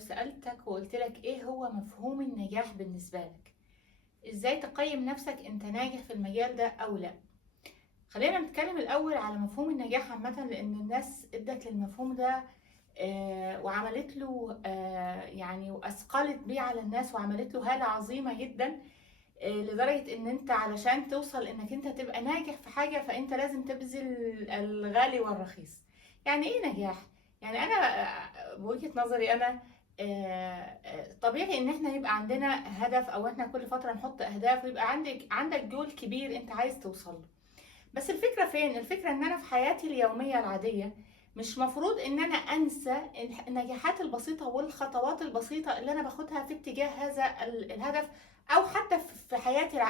سألتك وقلت لك ايه هو مفهوم النجاح بالنسبة لك؟ ازاي تقيم نفسك انت ناجح في المجال ده او لا؟ خلينا نتكلم الاول على مفهوم النجاح عامة، لان الناس ادت للمفهوم ده وعملت له يعني واثقلت بيه على الناس وعملت له هالة عظيمة جدا. لدرجة ان انت علشان توصل انك انت تبقى ناجح في حاجة فانت لازم تبذل الغالي والرخيص. يعني ايه نجاح؟ يعني انا بوجهة نظري انا طبيعي ان احنا يبقى عندنا هدف، او احنا كل فترة نحط اهداف ويبقى عندك جول كبير انت عايز توصل له. بس الفكرة فين؟ الفكرة ان انا في حياتي اليومية العادية مش مفروض ان انا انسى النجاحات البسيطة والخطوات البسيطة اللي انا باخدها في اتجاه هذا الهدف، او حتى في حياتي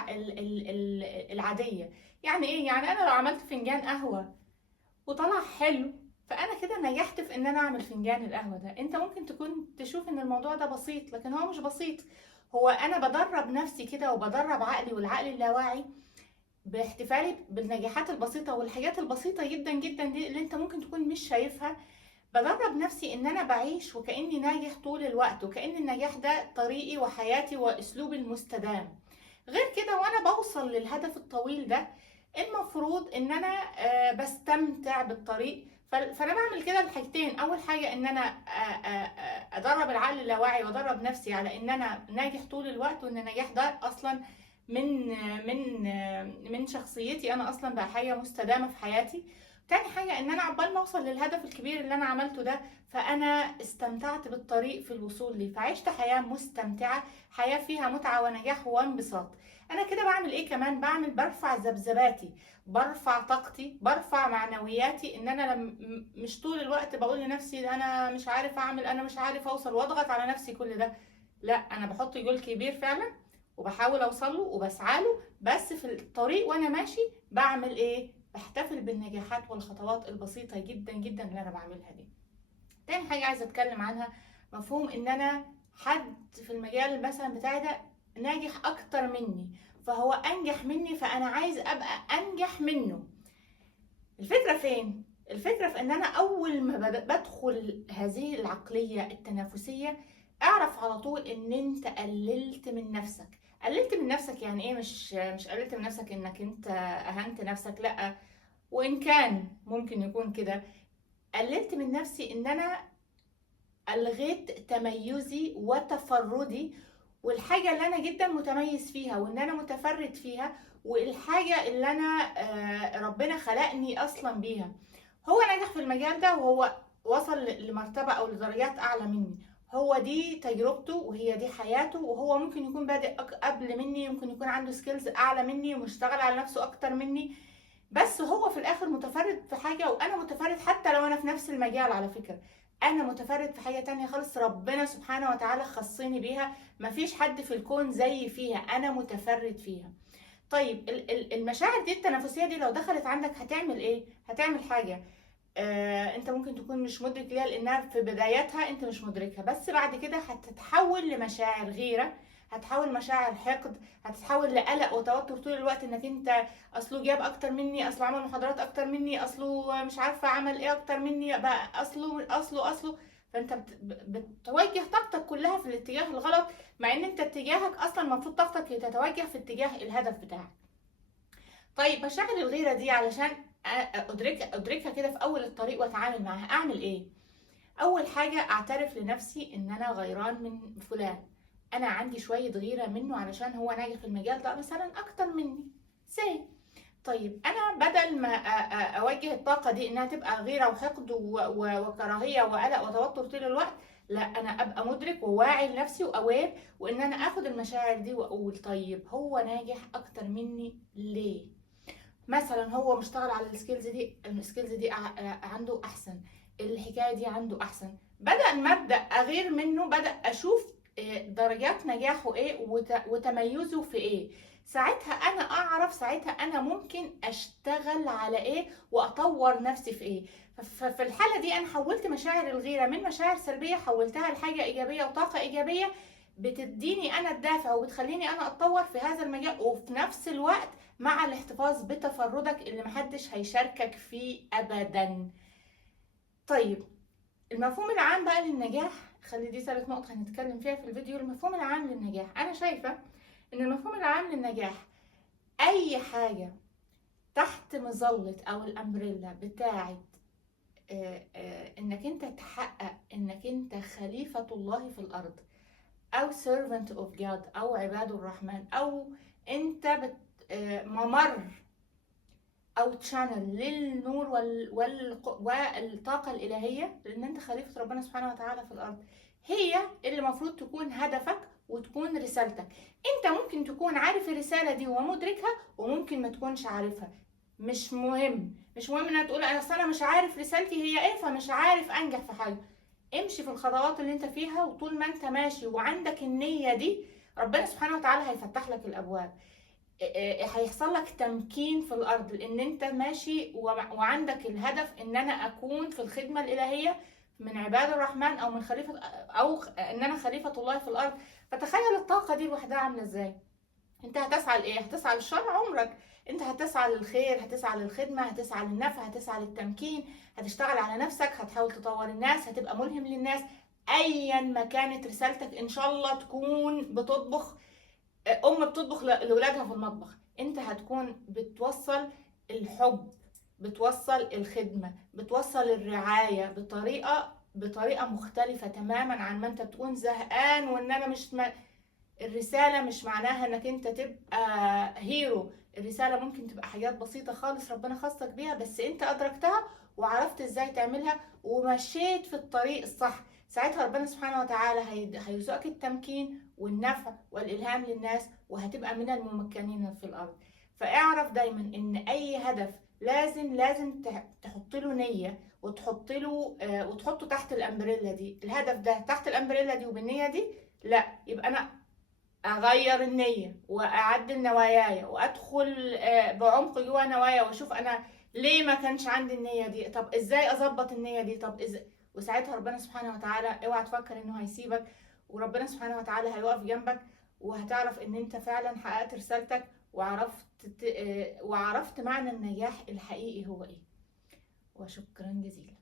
العادية. يعني ايه؟ يعني انا لو عملت فنجان قهوة وطلع حلو فانا كده نجحت في ان انا اعمل فنجان القهوة ده. انت ممكن تكون تشوف ان الموضوع ده بسيط، لكن هو مش بسيط. هو انا بدرب نفسي كده وبدرب عقلي والعقل اللاواعي باحتفالي بالنجاحات البسيطة والحاجات البسيطة جدا جدا دي اللي انت ممكن تكون مش شايفها. بدرب نفسي ان انا بعيش وكأني ناجح طول الوقت، وكأن النجاح ده طريقي وحياتي واسلوبي المستدام. غير كده وانا بوصل للهدف الطويل ده المفروض ان انا بستمتع بالطريق. فانا بعمل كده الحاجتين. اول حاجة ان انا ادرب العقل اللاواعي وادرب نفسي على ان انا ناجح طول الوقت، وان النجاح ده اصلا من من من شخصيتي انا، اصلا بقى حاجة مستدامة في حياتي. تاني حاجة ان انا عقبال ما اوصل للهدف الكبير اللي انا عملته ده فانا استمتعت بالطريق في الوصول ليه، فعشت حياة مستمتعة، حياة فيها متعة ونجاح وانبساط. انا كده بعمل ايه كمان؟ برفع ذبذباتي، برفع طاقتي، برفع معنوياتي. ان انا مش طول الوقت بقول لنفسي انا مش عارف اعمل، انا مش عارف اوصل، واضغط على نفسي كل ده. لا، انا بحط جول كبير فعلا وبحاول اوصل له وبسعى له، بس في الطريق وانا ماشي بعمل ايه؟ بحتفل بالنجاحات والخطوات البسيطة جدا جدا اللي انا بعملها دي. تاني حاجة عايزة اتكلم عنها مفهوم ان انا حد في المجال مثلا بتاعي ده ناجح اكتر مني، فهو انجح مني فانا عايز ابقى انجح منه. الفكرة فين؟ الفكرة في ان انا اول ما بدخل هذه العقلية التنافسية اعرف على طول ان انت قللت من نفسك. قللت من نفسك يعني ايه؟ مش قللت من نفسك انك انت اهنت نفسك، لا، وان كان ممكن يكون كده. قللت من نفسي ان انا الغيت تميزي وتفردي، والحاجة اللي انا جدا متميز فيها وان انا متفرد فيها، والحاجة اللي انا ربنا خلقني اصلا بيها. هو نجح في المجال ده وهو وصل لمرتبة او لدرجات اعلى مني. هو دي تجربته وهي دي حياته، وهو ممكن يكون بادئ قبل مني، ممكن يكون عنده سكيلز اعلى مني ومشتغل على نفسه اكتر مني. بس هو في الاخر متفرد في حاجة وانا متفرد، حتى لو انا في نفس المجال على فكرة انا متفرد في حاجة تانية خالص ربنا سبحانه وتعالى خصني بيها. مفيش حد في الكون زيي فيها، انا متفرد فيها. طيب المشاعر دي التنافسية دي لو دخلت عندك هتعمل ايه؟ هتعمل حاجة انت ممكن تكون مش مدرك ليها، لانها في بدايتها انت مش مدركها، بس بعد كده هتتحول لمشاعر غيرة، هتحول مشاعر حقد، هتتحول لقلق وتوتر طول الوقت انك انت اصله جاب اكتر مني، اصله عمل محاضرات اكتر مني، اصله مش عارفه عمل ايه اكتر مني، بقى اصله. فانت بتوجه طاقتك كلها في الاتجاه الغلط، مع ان انت اتجاهك اصلا المفروض طاقتك تتوجه في اتجاه الهدف بتاعك. طيب مشاعر الغيرة دي علشان ادركها كده في اول الطريق واتعامل معاها، اعمل ايه؟ اول حاجة اعترف لنفسي ان انا غيران من فلان، انا عندي شوية غيرة منه علشان هو ناجح في المجال ده مثلا اكتر مني. سي طيب انا بدل ما اوجه الطاقة دي انها تبقى غيرة وحقد وكراهية وقلق وتوتر طول الوقت، لا، انا ابقى مدرك وواعي لنفسي واوير، وان انا اخد المشاعر دي واقول طيب هو ناجح اكتر مني ليه؟ مثلا هو مشتغل على السكيلز دي عنده احسن، الحكايه دي عنده احسن. بدل ما ابدا اغير منه، بدا اشوف درجات نجاحه ايه وتميزه في ايه. ساعتها انا اعرف ساعتها انا ممكن اشتغل على ايه واطور نفسي في ايه. ففي الحاله دي انا حولت مشاعر الغيره من مشاعر سلبيه، حولتها لحاجه ايجابيه وطاقه ايجابيه بتديني انا الدافع وبتخليني انا اتطور في هذا المجال، وفي نفس الوقت مع الاحتفاظ بتفردك اللي محدش هيشاركك فيه ابدا. طيب المفهوم العام بقى للنجاح خلي دي ثالث نقطة هنتكلم فيها في الفيديو، المفهوم العام للنجاح. أنا شايفة إن المفهوم العام للنجاح أي حاجة تحت مظلة أو الأمبريلا بتاعت إنك أنت تحقق إنك أنت خليفة الله في الأرض، أو servant of God، أو عباد الرحمن، أو أنت ممر أو تشانل للنور والطاقة الإلهية، لأن أنت خليفة ربنا سبحانه وتعالى في الأرض، هي اللي المفروض تكون هدفك وتكون رسالتك. أنت ممكن تكون عارف الرسالة دي ومدركها، وممكن ما تكونش عارفها، مش مهم. مش مهم انك تقول انا مش عارف رسالتي هي ايه فمش عارف انجح في حاجه. امشي في الخطوات اللي انت فيها، وطول ما انت ماشي وعندك النيه دي، ربنا سبحانه وتعالى هيفتح لك الابواب، هيحصل لك تمكين في الارض، لان انت ماشي وعندك الهدف ان انا اكون في الخدمه الالهيه من عباد الرحمن، او من خليفه، او ان انا خليفه الله في الارض. فتخيل الطاقه دي لوحدها عامله ازاي. انت هتسعى لايه؟ هتسعى للشر عمرك، انت هتسعى للخير، هتسعى للخدمه، هتسعى للنفع، هتسعى للتمكين، هتشتغل على نفسك، هتحاول تطور الناس، هتبقى ملهم للناس. ايا ما كانت رسالتك، ان شاء الله تكون بتطبخ، بتطبخ لاولادها في المطبخ، انت هتكون بتوصل الحب، بتوصل الخدمه، بتوصل الرعايه بطريقه مختلفه تماما عن ما انت بتكون زهقان. وان انا مش الرسالة مش معناها انك انت تبقى هيرو، الرسالة ممكن تبقى حاجات بسيطة خالص ربنا خصك بيها، بس انت ادركتها وعرفت ازاي تعملها ومشيت في الطريق الصح. ساعتها ربنا سبحانه وتعالى هيرزقك التمكين والنفع والالهام للناس، وهتبقى من الممكنين في الارض. فاعرف دايما ان اي هدف لازم تحط له نية، وتحط له وتحطه تحت الامبريلا دي. الهدف ده تحت الامبريلا دي وبالنية دي، لا يبقى انا اغير النية واعدل نواياي وادخل بعمق جوه نوايا، واشوف انا ليه ما كانش عندي النية دي، طب ازاي اظبط النية دي، طب ازاي. وساعتها ربنا سبحانه وتعالى، اوعى تفكر انه هيسيبك، وربنا سبحانه وتعالى هيقف جنبك، وهتعرف ان انت فعلا حققت رسالتك، وعرفت معنى النجاح الحقيقي هو ايه. وشكرا جزيلا.